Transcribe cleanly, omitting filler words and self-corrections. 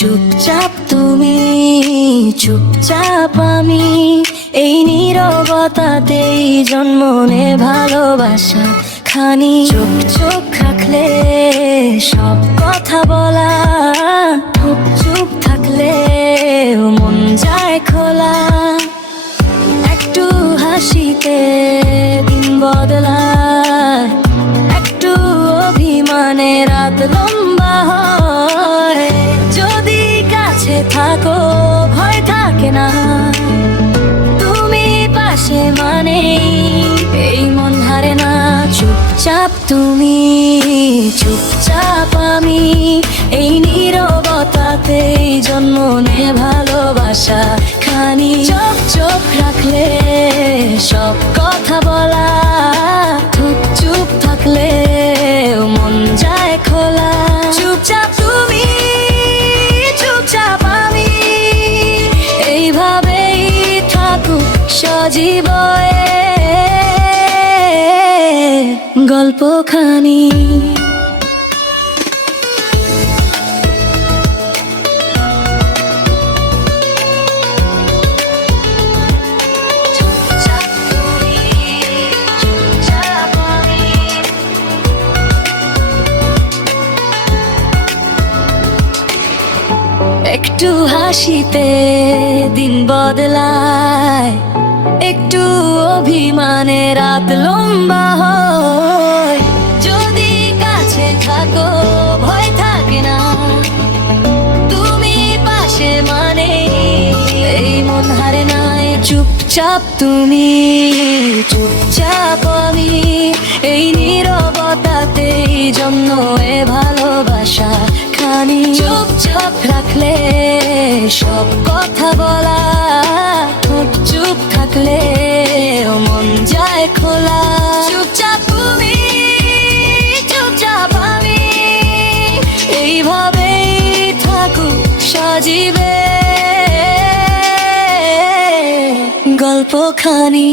চুপচাপ তুমি, চুপচাপ আমি, এই নীরবতাতেই জন্মনে ভালোবাসা খানি। চুপ চুপ থাকলে সব কথা বলা, চুপ চুপ থাকলে মন যায় খোলা। একটু হাসিতে দিন বদলায়, একটু অভিমানে রাত লম্বা হয়। যদি কাছে থাকো ভয় থাকে না, তুমি পাশে মানে এই মন হারে না। চুপচাপ তুমি, চুপচাপ আমি, এই নীরবতাতেই জন্মনে ভালোবাসা খানি। চোখ চোখ রাখলে সব কথা বলা, চুপ চুপ থাকলে মন যায় খোলা। চুপচাপ তুমি, চুপচাপ আমি, এইভাবেই থাকুক সজীবয়ে গল্পখানি। একটু হাসিতে দিন বদলায়, একটু অভিমানে রাত লম্বা হয়। যদি কাছে থাকো ভয় থাকে না, তুমি পাশে মানে এই মন হারে না। চুপচাপ তুমি, চুপচাপ আমি, এই নীরবতাতেই জন্ম এ ভালোবাসা খানি। চুপচাপ রাখলে সব কথা বলা, চুপ থাকলে মন যায় খোলা। চুপচাপ তুমি, চুপচাপ আমি, এইভাবেই থাকুক সজীবে গল্পখানি।